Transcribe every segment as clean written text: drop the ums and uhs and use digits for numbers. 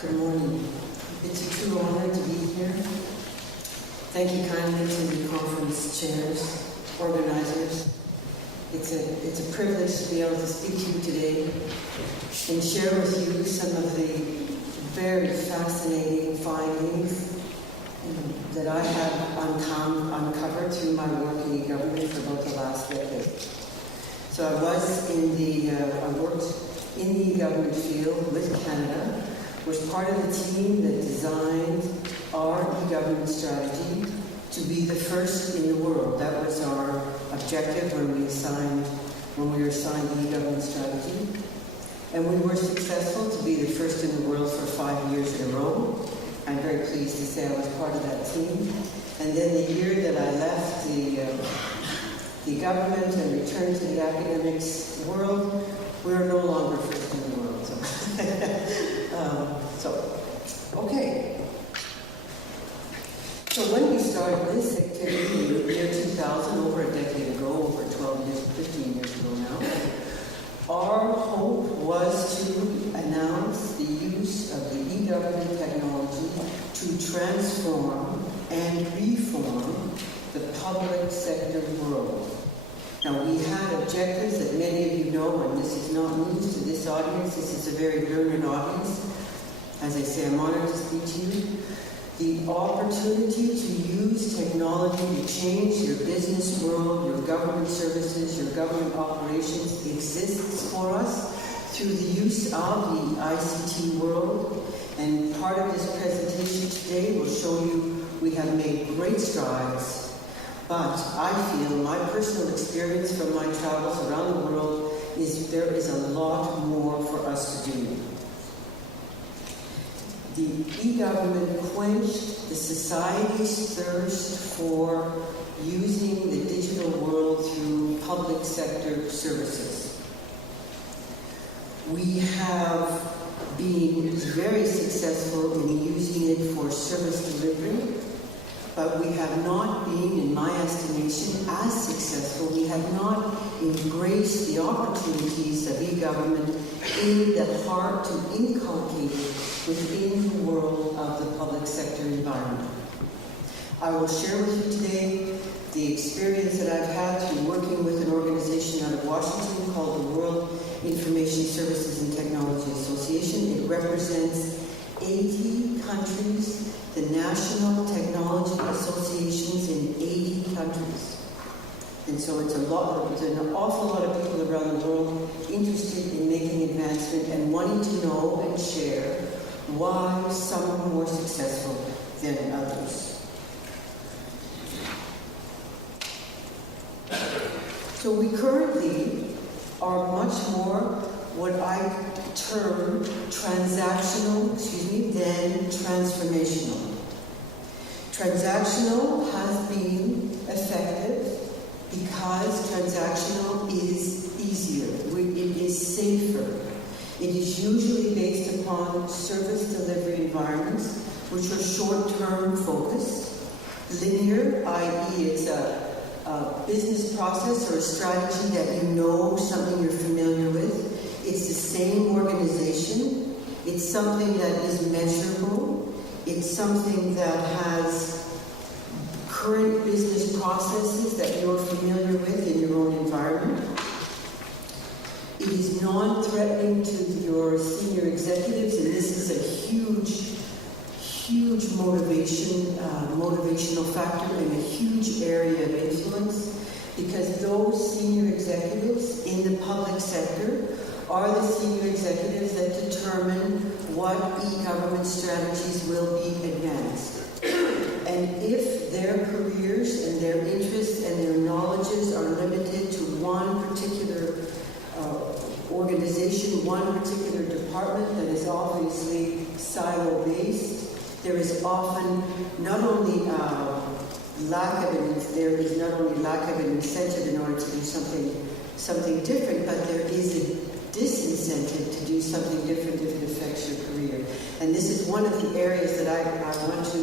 Good morning. It's a true honor to be here. Thank you kindly to the conference chairs, organizers. It's a privilege to be able to speak to you today and share with you some of the very fascinating findings that I have uncovered through my work in e-government for about the last decade. So I worked in the e-government field with Canada, was part of the team that designed our e-government strategy to be the first in the world. That was our objective when we were assigned the e-government strategy. And we were successful to be the first in the world for 5 years in a row. I'm very pleased to say I was part of that team. And then the year that I left the government and returned to the academics world, we're no longer first in the world. Okay. So when we started this activity in the year 2000, over a decade ago, over 12 years, 15 years ago now, our hope was to announce the use of the e-government technology to transform and reform the public sector world. Now, we had objectives that many of you know, and this is not news to this audience. This is a very learned audience. As I say, I'm honored to speak to you. The opportunity to use technology to change your business world, your government services, your government operations exists for us through the use of the ICT world. And part of this presentation today will show you we have made great strides. But I feel my personal experience from my travels around the world is there is a lot more for us to do. The e-government quenched the society's thirst for using the digital world through public sector services. We have been very successful in using it for service delivery, but we have not been, in my estimation, as successful. We have not embraced the opportunities of e-government in the heart to inculcate it within the world of the public sector environment. I will share with you today the experience that I've had through working with an organization out of Washington called the World Information Services and Technology Association. It represents 80 countries, the national technology associations in 80 countries. And so it's an awful lot of people around the world interested in making advancement and wanting to know and share why some are more successful than others. So we currently are much more what I term transactional, than transformational. Transactional has been effective because transactional is easier, it is safer. It is usually based upon service delivery environments which are short-term focused, linear, i.e. it's a business process or a strategy that you know, something you're familiar with. It's the same organization. It's something that is measurable. It's something that has current business processes that you're familiar with in your own environment. It is non-threatening to your senior executives, and this is a huge motivational factor and a huge area of influence, because those senior executives in the public sector are the senior executives that determine what e-government strategies will be advanced. And if their careers and their interests and their knowledges are limited to one particular organization, one particular department that is obviously silo-based, there is often not only lack of an incentive in order to do something different, but there is a disincentive to do something different if it affects your career. And this is one of the areas that I want to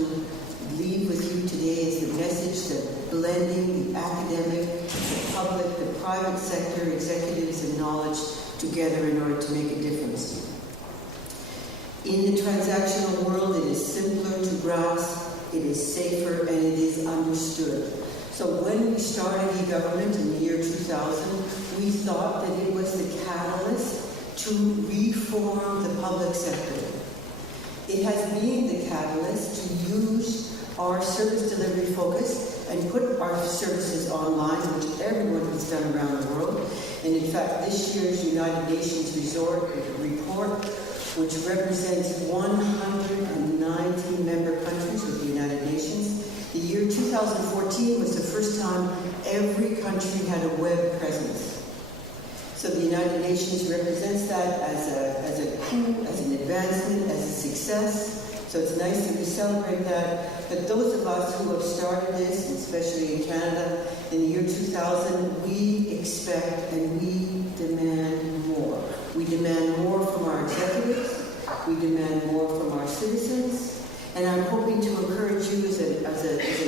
leave with you today, is the message that blending the academic, the public, the private sector, executives and knowledge together in order to make a difference. In the transactional world, it is simpler to grasp, it is safer, and it is understood. So when we started e-government in the year 2000, we thought that it was the catalyst to reform the public sector. It has been the catalyst to use our service delivery focus and put our services online, which everyone has done around the world. And in fact, this year's United Nations report, which represents 190 member countries of the United Nations, the year 2014 was the first time every country had a web presence. So the United Nations represents that as a coup, as an advancement, as a success. So it's nice that we celebrate that. But those of us who have started this, especially in Canada, in the year 2000, we expect and we demand more. We demand more from our executives. We demand more from our citizens. And I'm hoping to encourage you as an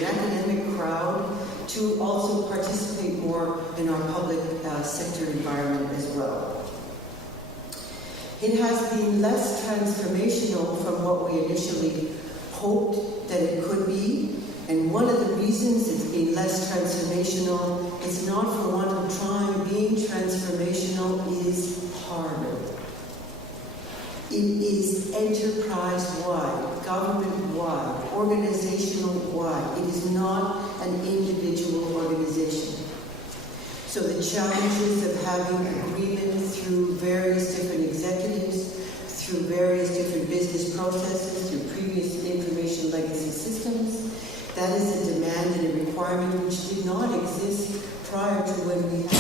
academic crowd to also participate more in our public sector environment as well. It has been less transformational from what we initially hoped that it could be. And one of the reasons it's been less transformational, it's not for want of trying. Being transformational is harder. It is enterprise-wide, government-wide, organizational-wide. It is not an individual organization. So the challenges of having agreement through various different executives, through various different business processes, through previous information legacy systems, that is a demand and a requirement which did not exist prior to when we had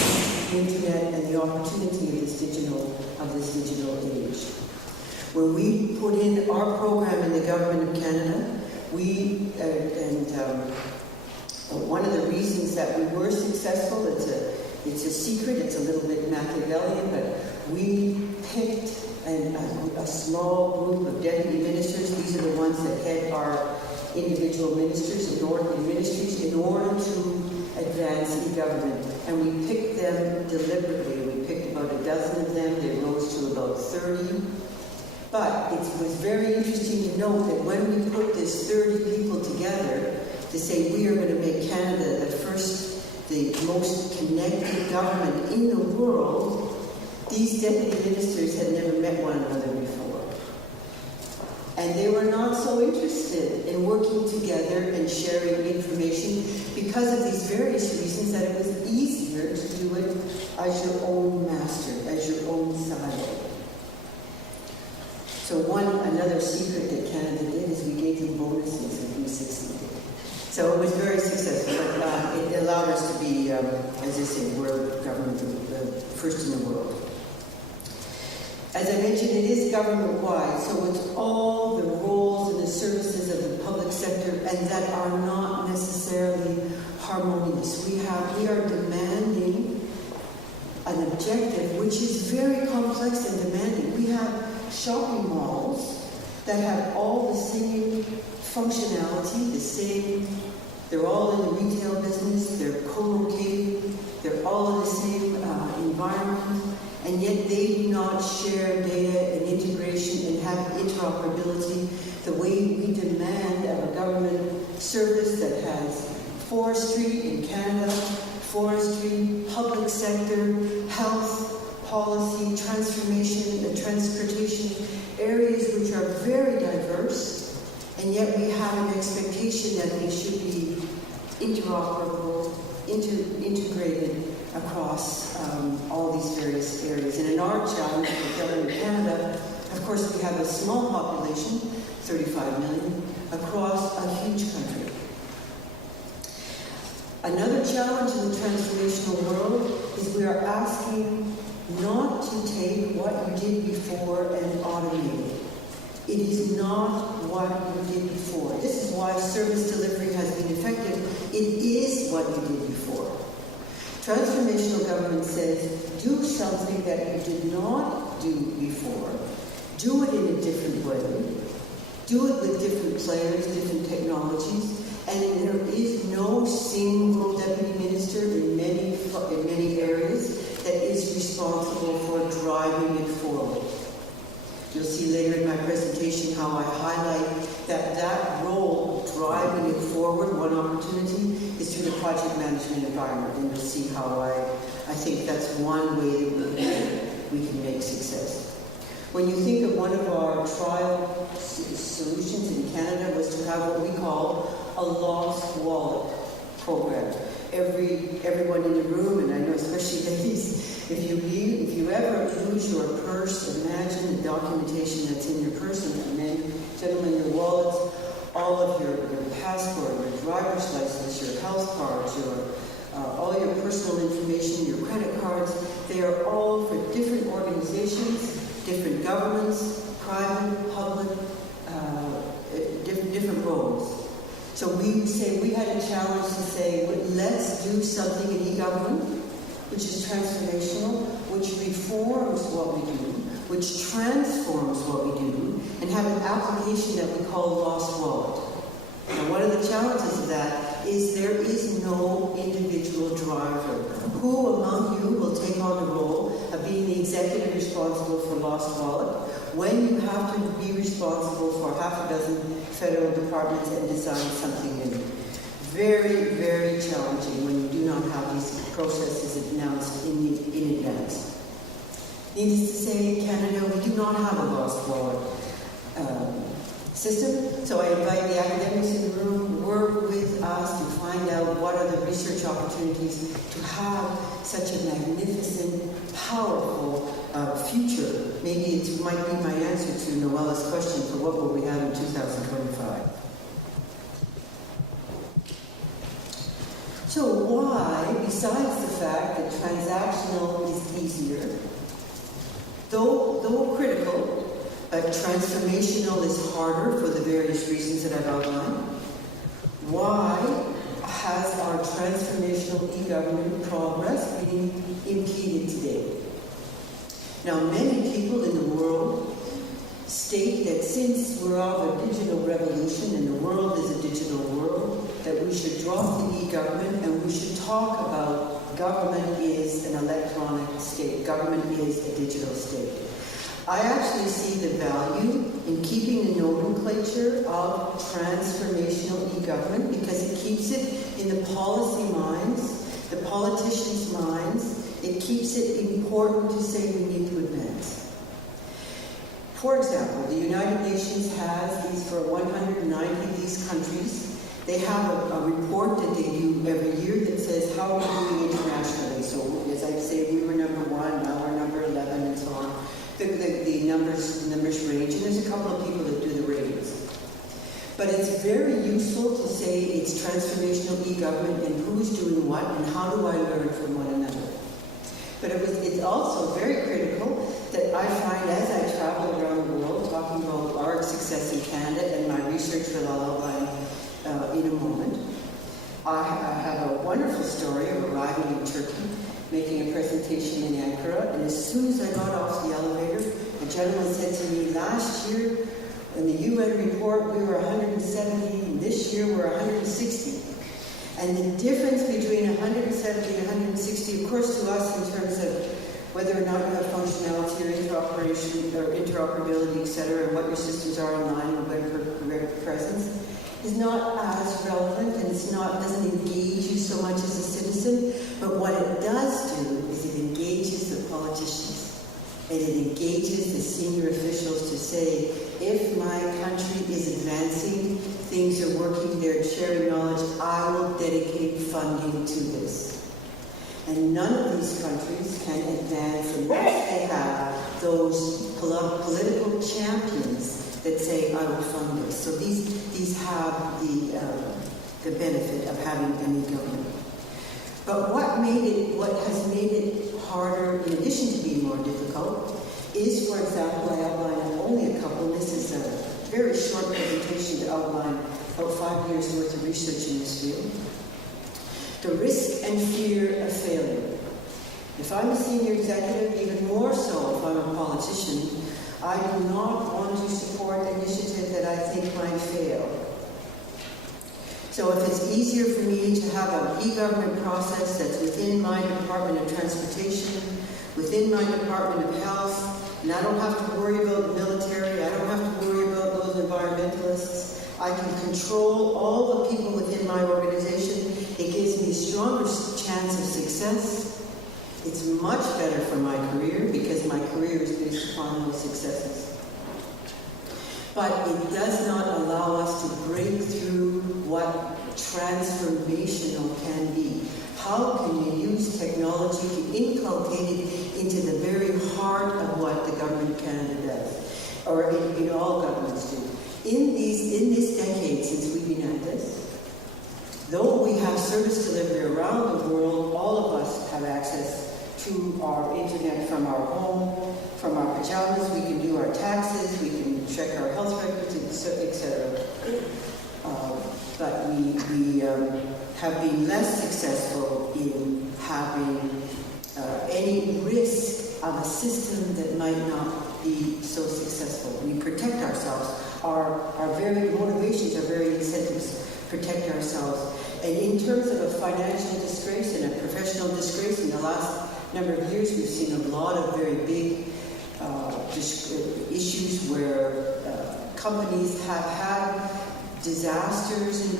the internet and the opportunity of this digital age. When we put in our program in the Government of Canada, one of the reasons that we were successful, it's a secret, it's a little bit Machiavellian, but we picked a small group of deputy ministers. These are the ones that head our individual ministries in order to advance e-government. And we picked them deliberately. We picked about a dozen of them. They rose to about 30. But it was very interesting to note that when we put this 30 people together to say we are going to make Canada the most connected government in the world, these deputy ministers had never met one another before. And they were not so interested in working together and sharing information because of these various reasons, that it was easier to do it as your own master, as your own silo. So another secret that Canada did is we gave them bonuses if we succeeded. So it was very successful, but it allowed us to be, as I say, world government, the first in the world. As I mentioned, it is government-wide, so it's all the roles and the services of the public sector, and that are not necessarily harmonious. We are demanding an objective which is very complex and demanding. We have shopping malls that have all the same functionality, they're all in the retail business, they're co-located, they're all in the same environment, and yet they do not share data and integration and have interoperability the way we demand of a government service that has forestry in Canada, forestry, public sector, health, policy, transformation, and transportation, areas which are very diverse, and yet we have an expectation that they should be interoperable, integrated across all these various areas. And in our challenge for Government of Canada, of course, we have a small population, 35 million, across a huge country. Another challenge in the transformational world is we are asking not to take what you did before and automate it. It is not what you did before. This is why service delivery has been effective. It is what you did before. Transformational government says, do something that you did not do before. Do it in a different way. Do it with different players, different technologies. And there is no single deputy minister in many areas that is responsible for driving it forward. You'll see later in my presentation how I highlight that role of driving it forward. One opportunity is through the project management environment, and you'll see how I think that's one way that we can make success. When you think of one of our trial solutions in Canada was to have what we call a lost wallet program. Everyone in the room, and I know especially ladies, if you ever lose your purse, imagine the documentation that's in your purse, and men, gentlemen, your wallets, all of your passport, your driver's license, your health cards, all your personal information, your credit cards, they are all for different organizations, different governments, private, public, different roles. So we say we had a challenge to say, let's do something in e-government, which is transformational, which reforms what we do, which transforms what we do, and have an application that we call lost wallet. Now, one of the challenges of that is there is no individual driver. Who among you will take on the role of being the executive responsible for lost wallet when you have to be responsible for half a dozen federal departments and design something new? Very, very challenging when you do not have these processes announced in advance. Needless to say, in Canada, we do not have a lost wallet system, so I invite the academics in the room, work with us to find out what are the research opportunities to have such a magnificent, powerful future. Maybe it might be my answer to Noella's question for what will we have in 2025. So why, besides the fact that transactional is easier, though critical, but transformational is harder for the various reasons that I've outlined, why has our transformational e-government progress been impeded today? Now, many people in the world state that since we're of a digital revolution and the world is a digital world, that we should drop the e-government and we should talk about government is an electronic state. Government is a digital state. I actually see the value in keeping the nomenclature of transformational e-government because it keeps it in the policy minds, the politicians' minds. It keeps it important to say we need to advance. For example, the United Nations has these for 190 of these countries. They have a report that they do every year that says how are we doing internationally. So as I say, we were number 1, now we're number 11, and so on. The numbers range, and there's a couple of people that do the ratings. But it's very useful to say it's transformational e-government and who's doing what and how do I learn from one another. But it's also very critical that I find as I travel around the world talking about our success in Canada and my research that I'll outline in a moment. I have a wonderful story of arriving in Turkey, making a presentation in Ankara, and as soon as I got off the elevator, a gentleman said to me, last year in the UN report we were 170, and this year we're 160. And the difference between 170 and 160, of course to us in terms of whether or not you have functionality or interoperability, etc., and what your systems are online and web presence, is not as relevant, and doesn't engage you so much as a citizen. But what it does do is it engages the politicians, and it engages the senior officials to say, if my country is advancing, things are working, they're sharing knowledge, I will dedicate funding to this. And none of these countries can advance unless they have those political champions that say, I will fund this. So these have the benefit of having an e-government. But what has made it harder, in addition to being more difficult, is, for example, I outlined only a couple. This is a very short presentation to outline about 5 years worth of research in this field. The risk and fear of failure. If I'm a senior executive, even more so if I'm a politician, I do not want to support initiative that I think might fail. So if it's easier for me to have an e-government process that's within my Department of Transportation, within my Department of Health, and I don't have to worry about the military, I don't have to worry about those environmentalists. I can control all the people within my organization. It gives me a stronger chance of success. It's much better for my career because my career is based upon those successes. But it does not allow us to break through what transformational can be. How can you use technology to inculcate it into the very heart of what the government of Canada does, or in all governments do? In this decade since we've been at this, though we have service delivery around the world, all of us have access to our internet from our home, from our pajamas. We can do our taxes, we can check our health records, etc. But we have been less successful in having any risk of a system that might not be so successful. We protect ourselves. Our very motivations, our very incentives protect ourselves. And in terms of a financial disgrace and a professional disgrace, in the last number of years we've seen a lot of very big issues where companies have had disasters in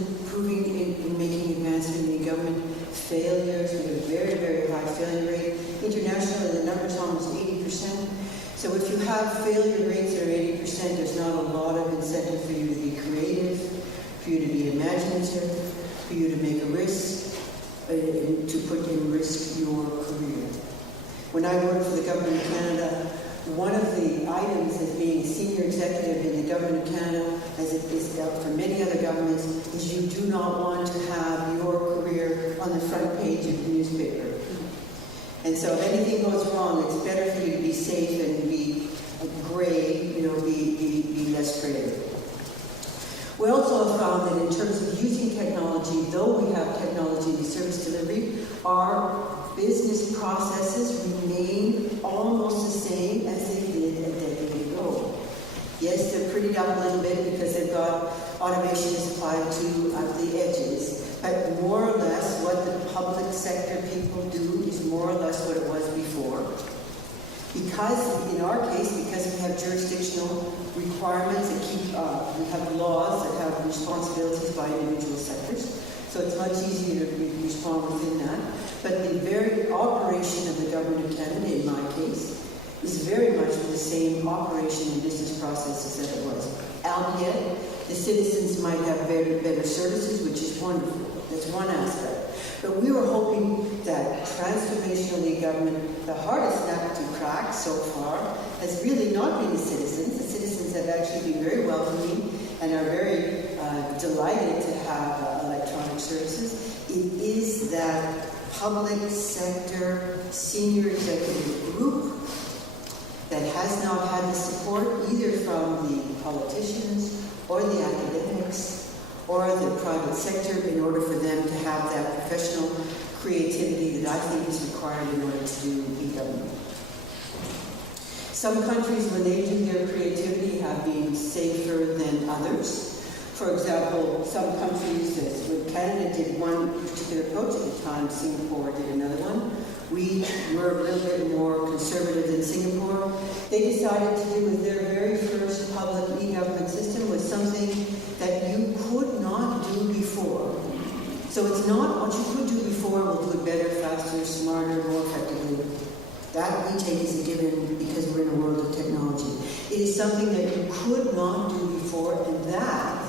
making advancement in the government, failures. We have a very, very high failure rate. Internationally, the number is almost 80%. So if you have failure rates that are 80%, there's not a lot of incentive for you to be creative, for you to be imaginative, for you to make a risk, to put in risk your career. When I worked for the Government of Canada, one of the items as being senior executive in the Government of Canada, as it is for many other governments, is you do not want to have your career on the front page of the newspaper. And so if anything goes wrong, it's better for you to be safe and be gray, be less creative. We also have found that in terms of using technology, though we have technology in service delivery, our business processes remain almost the same as they did a decade ago. Yes, they're prettied up a little bit because they've got automation is applied to the edges, but more or less what the public sector people do is more or less what it was before. Because, in our case, because we have jurisdictional requirements that we have laws that have responsibilities by individual sectors, so it's much easier to respond within that. But the very operation of the Government of Canada, in my case, is very much the same operation and business processes that it was. Albeit, the citizens might have better services, which is wonderful. That's one aspect. But we were hoping that transformational eGovernment, the hardest nut to crack so far, has really not been the citizens. The citizens have actually been very welcoming and are very delighted to have electronic services. It is that public sector senior executive group that has not had the support either from the politicians or the academics or the private sector in order for them to have that professional creativity that I think is required in order to do e-government. Some countries, when they do their creativity, have been safer than others. For example, some countries, when Canada did one particular approach at the time, Singapore did another one. We were a little bit more conservative than Singapore. They decided to do with their very first public e-government system was something that you could not do before. So it's not what you could do before, we'll do it better, faster, smarter, more effectively. That we take as a given because we're in a world of technology. It is something that you could not do before, and that,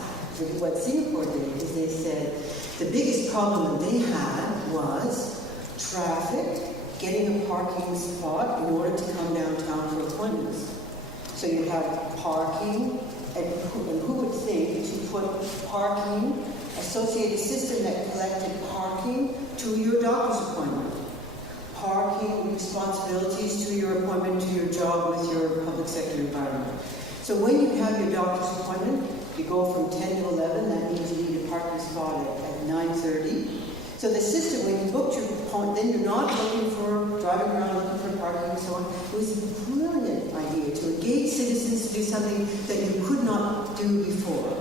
what Singapore did, is they said the biggest problem that they had was traffic, getting a parking spot in order to come downtown for appointments. So you have parking, and who would think to put parking, associate a system that collected parking to your doctor's appointment, parking responsibilities to your appointment, to your job with your public sector environment. So when you have your doctor's appointment, you go from 10 to 11, that means you need a parking spot at 9:30. So the system, when you booked your appointment, then you're not driving around looking for parking and so on. It was a brilliant idea to engage citizens to do something that you could not do before.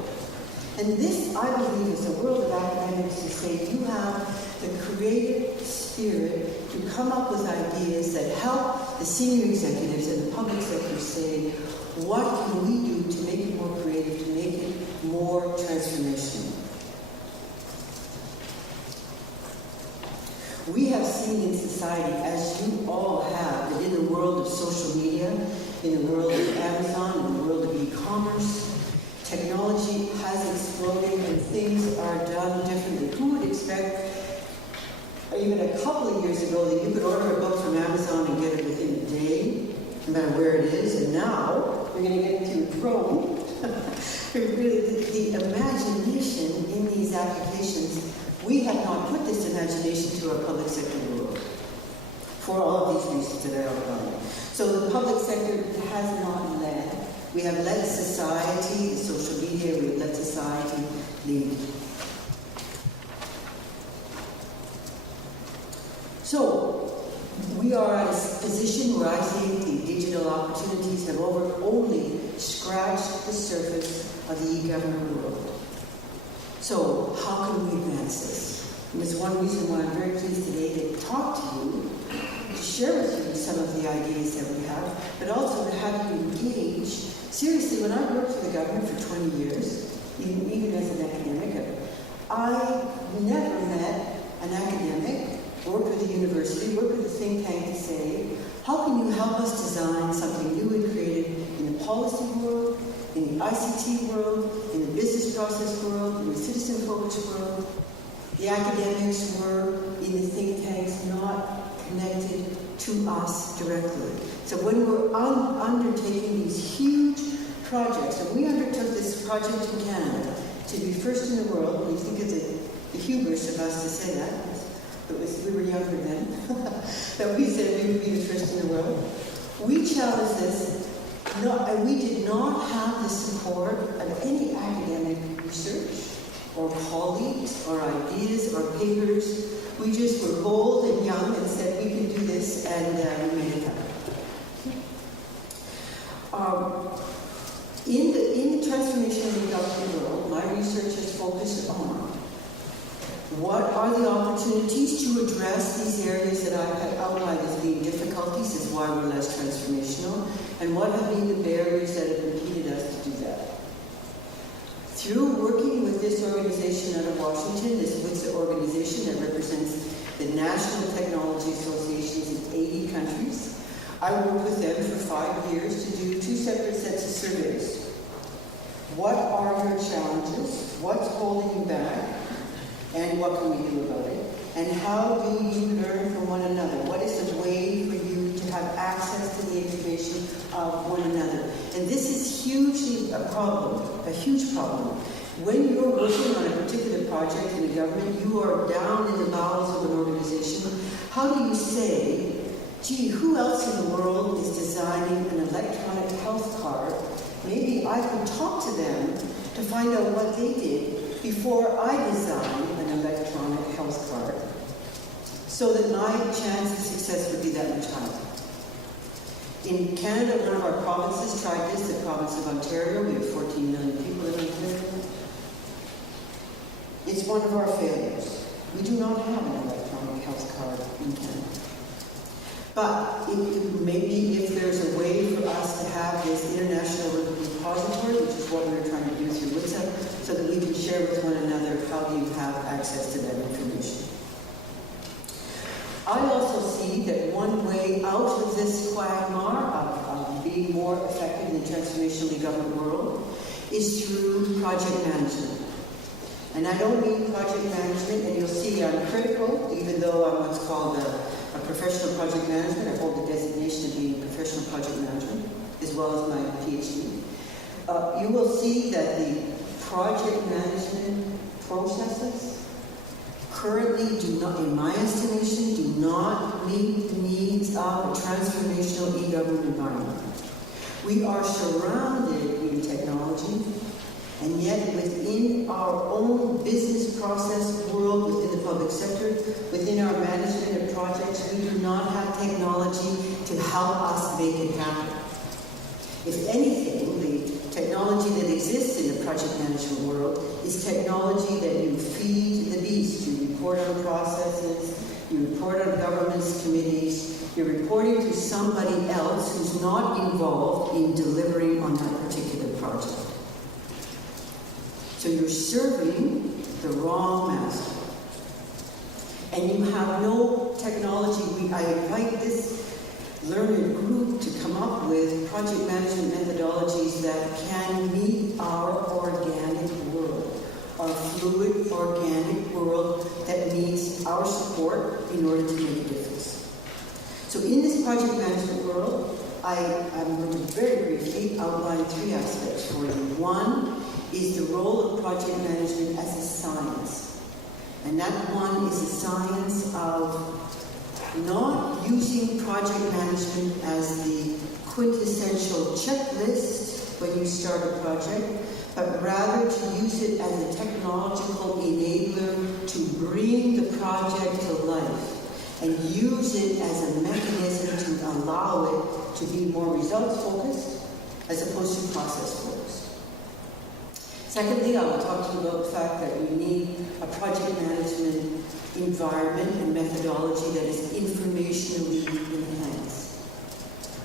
And this, I believe, is a world of academics to say you have the creative spirit to come up with ideas that help the senior executives and the public sector say, what can we do to make it more creative, to make it more transformational? We have seen in society, as you all have, that in the world of social media, in the world of Amazon, in the world of e-commerce, technology has exploded and things are done differently. Who would expect, even a couple of years ago, that you could order a book from Amazon and get it within a day, no matter where it is, and now we're going to get it through Chrome. The imagination in these applications, we have not put this imagination to our public sector world for all of these reasons that I outlined. So the public sector has not led. We have let society, the social media, we have let society lead. So we are at a position where I think the digital opportunities have only scratched the surface of the e-government world. So how can we advance this? And that's one reason why I'm very pleased today to talk to you, to share with you some of the ideas that we have, but also to have you engage. Seriously, when I worked for the government for 20 years, even as an academic, I never met an academic, worked with a university, worked with a think tank to say, how can you help us design something new and creative in the policy world, in the ICT world, in the business process world, in the citizen-focused world? The academics were in the think tanks not connected to us directly. So when we're undertaking these huge projects, and we undertook this project in Canada to be first in the world, and you think of the hubris of us to say that, we were younger then, that we said we would be the first in the world. We challenged this, and we did not have the support of any academic research or colleagues or ideas or papers. We just were bold and young and said we can do this, and we made it happen. In the transformational eGovernment world, my research has focused on what are the opportunities to address these areas that I have outlined as being difficulties, is why we're less transformational, and what have been the barriers that have impeded us to do that. Through working with this organization out of Washington, this WITSA organization that represents the National Technology Associations in 80 countries, I worked with them for 5 years to do 2 separate sets of surveys. What are your challenges? What's holding you back? And what can we do about it? And how do you learn from one another? What is the way for you to have access to the information of one another? And this is hugely a problem, a huge problem. When you're working on a particular project in a government, you are down in the bowels of an organization. How do you say, gee, who else in the world is designing an electronic health card? Maybe I could talk to them to find out what they did before I design an electronic health card, so that my chance of success would be that much higher. In Canada, one of our provinces tried this, the province of Ontario. We have 14 million people in Ontario. It's one of our failures. We do not have an electronic health card in Canada. But maybe if there's a way for us to have this international repository, which is what we're trying to do through WITSA, so that we can share with one another how do you have access to that information. I also see that one way out of this quagmire of being more effective in the transformational eGovernment world is through project management. And I don't mean project management, and you'll see I'm critical, even though I'm what's called a professional project management. I hold the designation of being a professional project management, as well as my PhD. You will see that the project management processes currently do not, in my estimation, do not meet the needs of a transformational eGovernment environment. We are surrounded in technology, and yet within our own business process world, within the public sector, within our management of projects, we do not have technology to help us make it happen. If anything, the technology that exists in the project management world is technology that you feed the beast. released, you report on processes, you report on government's committees, you're reporting to somebody else who's not involved in delivering on that particular project. So you're serving the wrong master. And you have no technology. I invite this learned group to come up with project management methodologies that can meet our organic world, our fluid organic world that needs our support in order to make a difference. So in this project management world, I'm going to very briefly outline 3 aspects for you. One is the role of project management as a science. And that one is the science of not using project management as the quintessential checklist when you start a project, but rather to use it as a technological enabler to bring the project to life and use it as a mechanism to allow it to be more results-focused as opposed to process-focused. Secondly, I will talk to you about the fact that you need a project management environment and methodology that is informationally enhanced.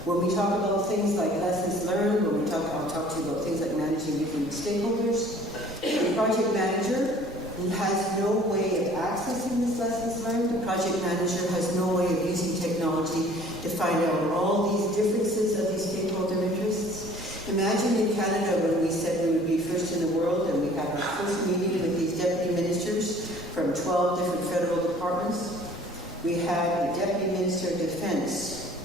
When we talk about things like lessons learned, I'll talk to you about things like managing different stakeholders. The project manager has no way of accessing these lessons learned. The project manager has no way of using technology to find out all these differences of these stakeholder interests. Imagine in Canada when we said we would be first in the world and we had our first meeting with these deputy ministers from 12 different federal departments. We had a deputy minister of defense,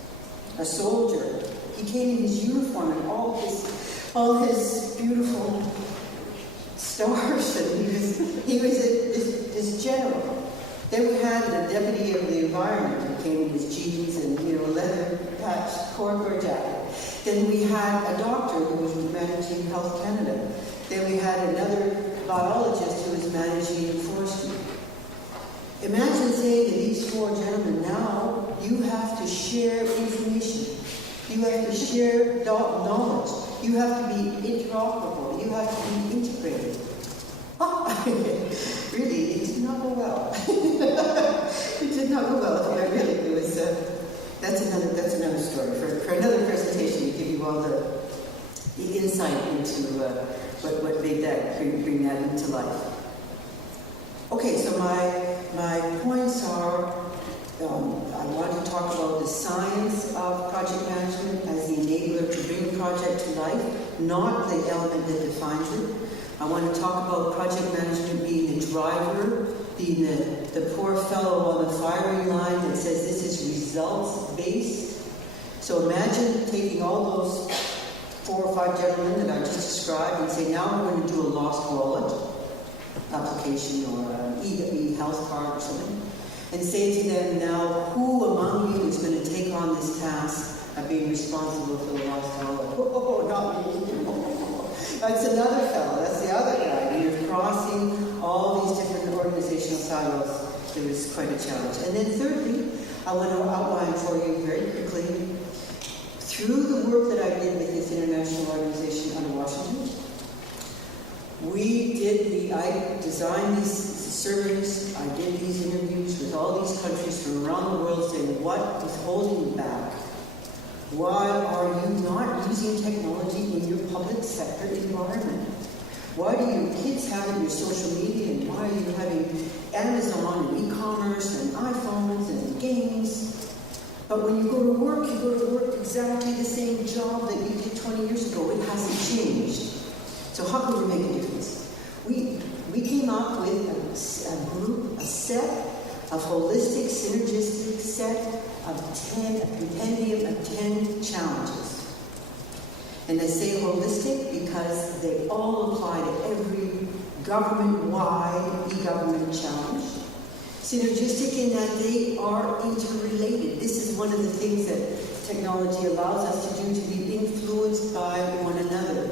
a soldier. He came in his uniform and all his beautiful stars, and he was this general. Then we had a deputy of the environment who came in his jeans and leather patched corduroy jacket. Then we had a doctor who was managing Health Canada. Then we had another biologist who was managing forestry. Imagine saying to these 4 gentlemen, now you have to share information. You have to share knowledge. You have to be interoperable. You have to be integrated. Really, it did not go well. It did not go well. It was. That's another story for another presentation to give you all the insight into what made that bring that into life. Okay, so my points are. I want to talk about the science of project management as the enabler to bring a project to life, not the element that defines it. I want to talk about project management being the driver, being the poor fellow on the firing line that says this is results-based. So imagine taking all those 4 or 5 gentlemen that I just described and say, now we're going to do a lost wallet application or an e-health card or something, and say to them, now who among you is going to take on this task of being responsible for the lost wallet? Oh, not me. That's another fellow, that's the other guy. And you're crossing all these different organizational silos. It was quite a challenge. And then thirdly, I want to outline for you very quickly, through the work that I did with this international organization out of Washington, I designed these surveys, I did these interviews with all these countries from around the world saying, what is holding you back? Why are you not using technology in your public sector environment? Why do your kids have it in your social media, and why are you having Amazon and e-commerce and iPhones and games? But when you go to work exactly the same job that you did 20 years ago. It hasn't changed. So how can we make a difference? We came up with a set of holistic, synergistic set of 10, a compendium of 10 challenges. And I say holistic because they all apply to every government-wide e-government challenge. Synergistic in that they are interrelated. This is one of the things that technology allows us to do, to be influenced by one another,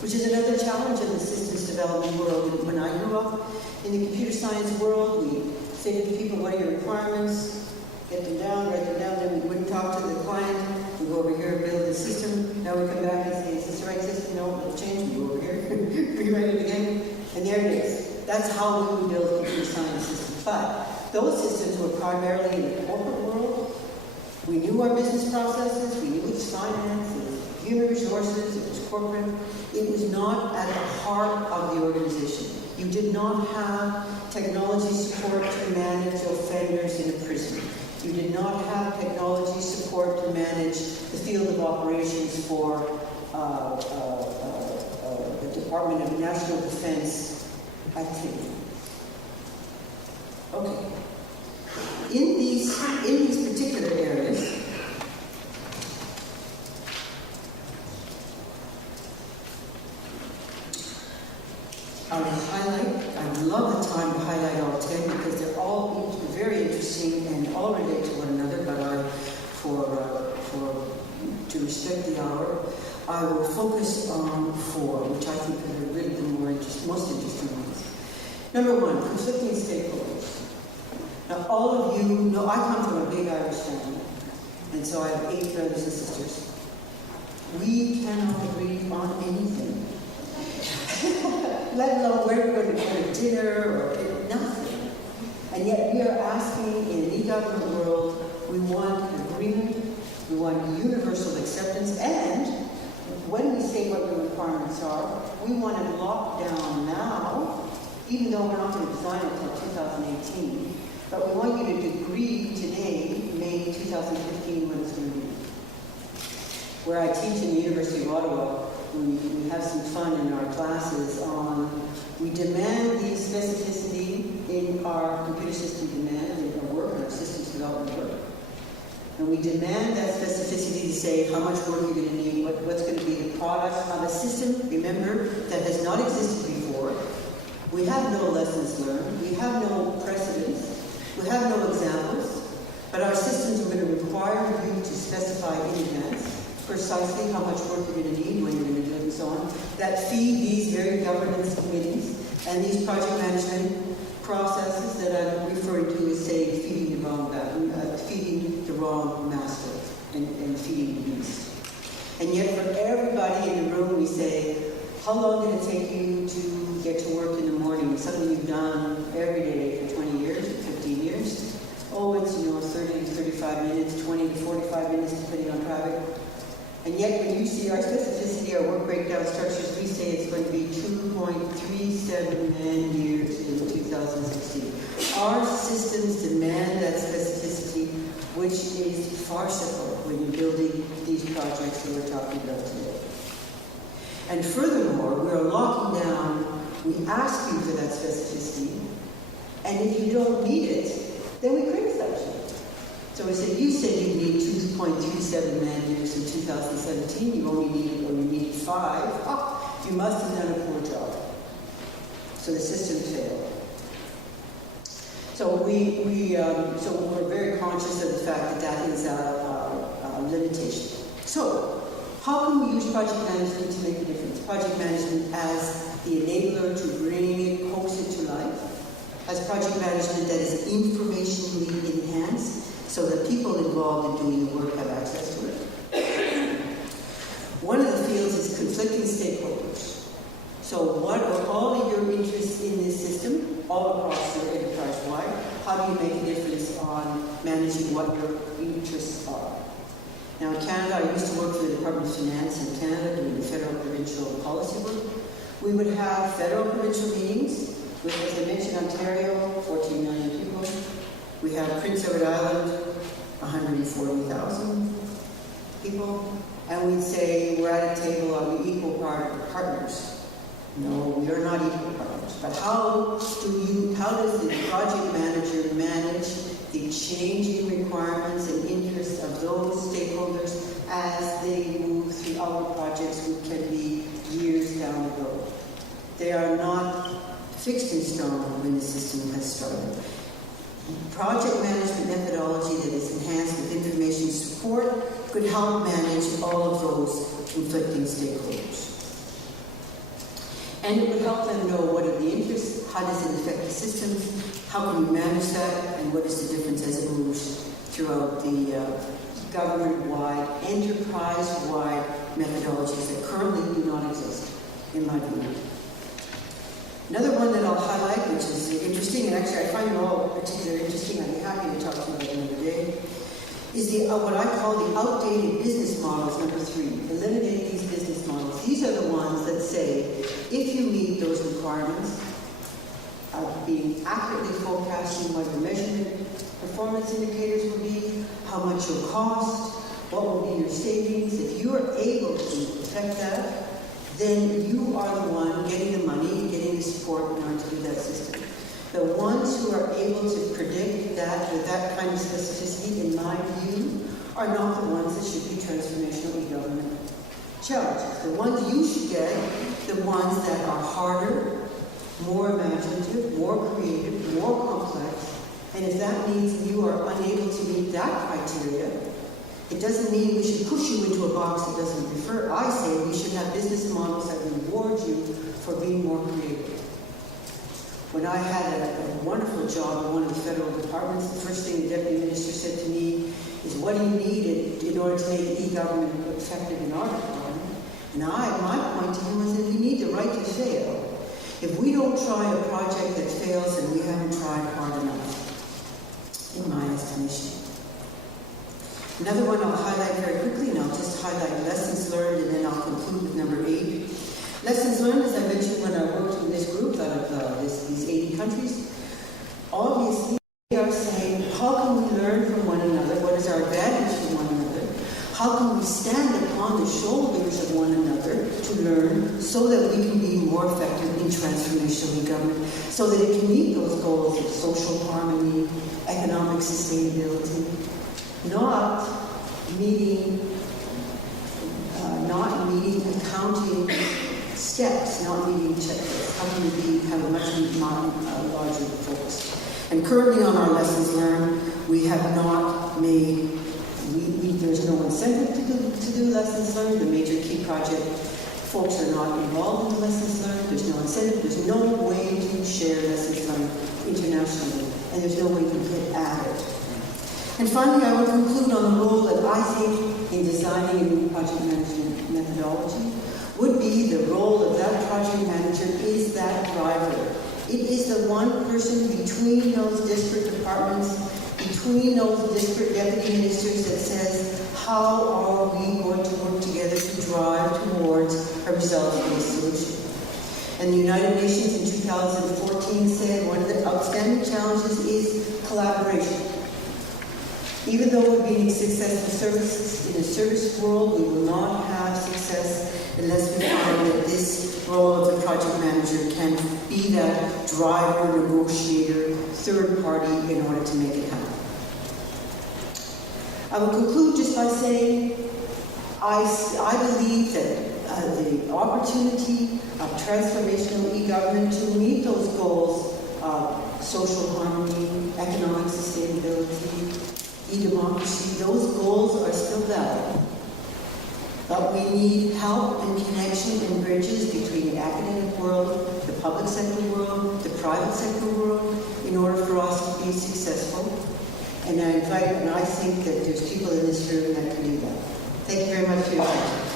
which is another challenge in the systems development world. When I grew up in the computer science world, we say to people, what are your requirements? Get them down, write them down, then we wouldn't talk to the client. We go over here and build the system. Now we come back and say, is this the right system? No, it'll change. We go over here, rewrite it again, and there it is. That's how we would build computer science systems. But those systems were primarily in the corporate world. We knew our business processes, we knew its finance, it was human resources, it was corporate. It was not at the heart of the organization. You did not have technology support to manage offenders in a prison. You did not have technology support to manage the field of operations for the Department of National Defense activity. Okay. In these particular areas, I would love the time to highlight all 10 because they're all very interesting and all relate to one another, but to respect the hour, I will focus on 4, which I think are really the most interesting ones. Number 1, conflicting stakeholders. Now, all of you know I come from a big Irish family, and so I have 8 brothers and sisters. We cannot agree on anything, let alone where we're going to go to dinner or nothing. And yet we are asking in an e-government world, we want agreement, we want universal acceptance, and when we say what the requirements are, we want it locked down now, even though we're not going to design it until 2018. But we want you to agree today, May 2015, when it's going to be. Where I teach in the University of Ottawa, we have some fun in our classes on, we demand the specificity in our computer system demand, in our work, our systems development work. And we demand that specificity to say how much work you're going to need, what's going to be the product of a system, remember, that has not existed before. We have no lessons learned, we have no precedents, we have no examples, but our systems are going to require you to specify in advance precisely how much work you're going to need, when you're going to do it, and so on, that feed these very governance committees and these project management processes that I'm referring to as, say, feeding the wrong master and feeding the beast. And yet for everybody in the room, we say, how long did it take you to get to work in the morning? Something you've done every day for 20 years, 15 years. Oh, it's, 30 to 35 minutes, 20 to 45 minutes, depending on traffic. And yet when you see our specificity, our work breakdown structures, we say it's going to be 2.37 man-years in 2016. Our systems demand that specificity, which is farcical when you're building these projects that we're talking about today. And furthermore, we're locking down, we ask you for that specificity, and if you don't need it, then we criticize you. So we said, you said you need 2.37 man-years in 2017, you only needed, or you needed 5. Oh, you must have done a poor job. So the system failed. So we're very conscious of the fact that that is a limitation. So how can we use project management to make a difference? Project management as the enabler to bring it closer to life, as project management that is informationally enhanced, so that people involved in doing the work have access to it. One of the fields is conflicting stakeholders. So what are all of your interests in this system, all across your enterprise-wide? How do you make a difference on managing what your interests are? Now in Canada, I used to work for the Department of Finance in Canada doing federal provincial policy work. We would have federal provincial meetings with, as I mentioned, Ontario, 14 million people. We have Prince Edward Island, 140,000 people. And we'd say, we're at a table, are we equal partners? No, we are not equal partners. But how does the project manager manage the changing requirements and interests of those stakeholders as they move through our projects, which can be years down the road? They are not fixed in stone when the system has started. Project management methodology that is enhanced with information support could help manage all of those conflicting stakeholders. And it would help them know what are the interests, how does it affect the systems, how can we manage that, and what is the difference as it moves throughout the government-wide, enterprise-wide methodologies that currently do not exist, in my view. Another one that I'll highlight, which is interesting, interesting, and actually I find them all particularly interesting. I'd be happy to talk to you about them another day, is what I call the outdated business models, number 3. Eliminate these business models. These are the ones that say, if you meet those requirements of being accurately forecasting what your measurement performance indicators will be, how much you'll cost, what will be your savings, if you are able to affect that, then you are the one getting the money, getting the support in order to do that system. The ones who are able to predict that with that kind of specificity, in my view, are not the ones that should be transformational e-government challenges. The ones you should get, the ones that are harder, more imaginative, more creative, more complex, and if that means you are unable to meet that criteria, it doesn't mean we should push you into a box that doesn't refer. I say we should have business models that reward you for being more creative. When I had a wonderful job in one of the federal departments, the first thing the deputy minister said to me is, what do you need in order to make e-government effective in our department? And my point to him was that we need the right to fail. If we don't try a project that fails, then we haven't tried hard enough, in my estimation. Another one I'll highlight very quickly, and I'll just highlight lessons learned, and then I'll conclude with number 8. Lessons learned, as I mentioned when I worked in this group out of these 80 countries, obviously we are saying, how can we learn from one another? What is our advantage from one another? How can we stand upon the shoulders of one another to learn so that we can be more effective in transformational e-government, so that it can meet those goals of social harmony, economic sustainability, not meeting accounting steps, not meeting checklists. How can we have a much larger focus? And currently on our lessons learned, we have not made, there's no incentive to do lessons learned. The major key project folks are not involved in the lessons learned. There's no incentive. There's no way to share lessons learned internationally. And there's no way to get at it. And finally, I will conclude on the role that I think in designing a new project management methodology would be the role of that project manager is that driver. It is the one person between those disparate departments, between those disparate deputy ministers that says, how are we going to work together to drive towards a result-based solution? And the United Nations in 2014 said one of the outstanding challenges is collaboration. Even though we're being successful services in a service world, we will not have success unless we find that this role of the project manager can be that driver, negotiator, third party in order to make it happen. I will conclude just by saying I believe that the opportunity of transformational e-government to meet those goals of social harmony, economic sustainability, e-democracy, those goals are still valid. But we need help and connection and bridges between the academic world, the public sector world, the private sector world, in order for us to be successful. And I think that there's people in this room that can do that. Thank you very much for your attention.